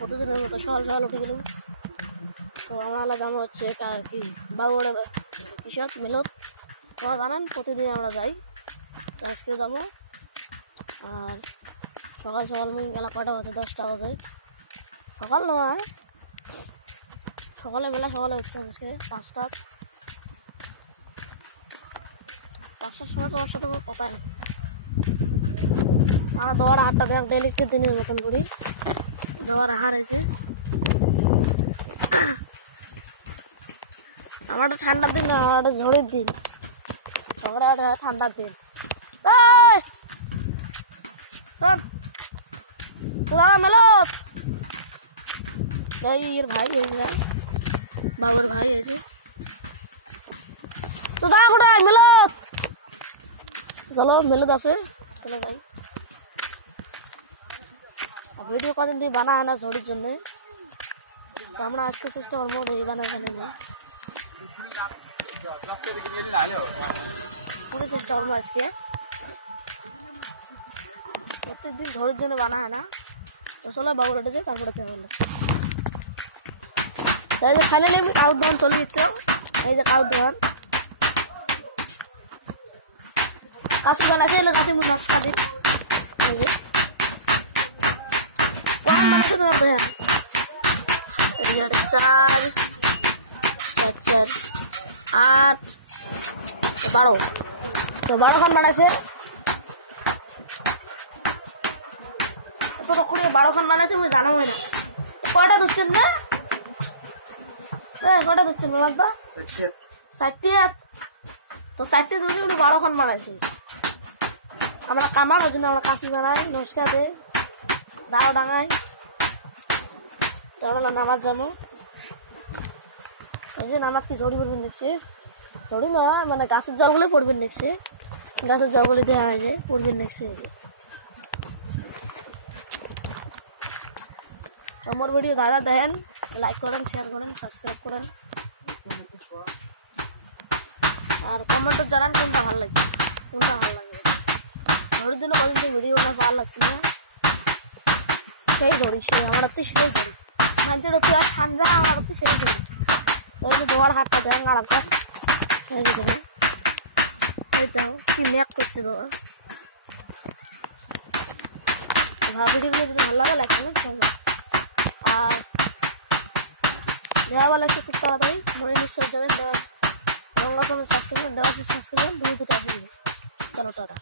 প্রতিদিনের মতো সকাল সকাল উঠে গেলাম। তো আমরা যাবো হচ্ছে কি বাবুড়ে কৃষক মেলত। আপনারা জানেন প্রতিদিন আমরা যাই, আজকে যাব। আর সকাল সকাল আমি গেলা কটা বাজে, 10টা বাজে। সকাল নয়, সকালে বেলা সকালে হচ্ছে আজকে 5টার সময় তোমার সাথে আমার কথা নেই। আমরা দৌড় 8টা দেখ লিখছে দিনের মতন করি দৌড় হারেছে। আমার একটা ঠান্ডার দিন না, আমার একটা ঝড়ের দিন, সকালে একটা ঠান্ডার দিন। মেলত এর ভাই বাবার ভাই আছে তো দাঁড়া কোথায় মেলত, চলো মেলত আছে চলো ভাই। ভিডিও কদিন দিয়ে বানায় না ঝড়ির জন্য, তো আমরা আজকে চেষ্টা করবো এই বানায় পুরো চেষ্টা করবো আজকে। প্রত্যেকদিন ঝড়ির জন্য বানায় না, তো চলো বাবুর উঠেছে তারপরে পেয়ে এই যে ফাইনালি আমি কাউর দোকান চলে দিচ্ছে। এই যে কাউর দোকান কাশি বানাচ্ছে, এলে কাশি নষ্ট দিন চার 8 12 তো 12 খান বানাইছে। 12 খান বানাইছে আমি জানা হয় না। কয়টা ধরছেন না, কয়টা ধরছেন মেলাদা? 60 তো 60 ধরছে উনি 12 খান বানাইছে। আমরা কামার ওই জন্য আমরা কাশি বানাই, নস্কা দেই, দাও ডাঙাই। তো আমরা নামাজ যাবো। এই যে নামাজ কি ঝড়ি পড়বেন দেখছে, ঝড়ি না মানে গাছের জলগুলো পড়বেন দেখছে, গাছের জলগুলি দেওয়া হয় যে পড়বেন দেখছে। আমার ভিডিও দাদা দেখেন, লাইক করেন, শেয়ার করেন, সাবস্ক্রাইব করেন, আর কমেন্টে জানান কোনটা ভালো লাগবে, কোনটা ভালো লাগবে। ঝড়ির জন্য কদিন ভিডিও ভালো লাগছে না, সেই ধরি সে আমার হাতে সেই ধরি মানুষের আর ঠান্ডা আমার হাতে সেই ধরি। ওই যে তোমার হাতটা দেখেন আরামটা, এই যে ধরি এইটাও কি ম্যাক করছে বাবা। ভিডিওগুলো যদি ভালো লাগে লাইক করবেন, আর দেওয়া ভালো একটু খুব তাড়াতাড়ি মনে নিশ্চয় যাবেন। দেওয়া সাবস্ক্রাইব দেওয়া সাবস্ক্রাইব 2-2টা আসবে। চলো টাটা।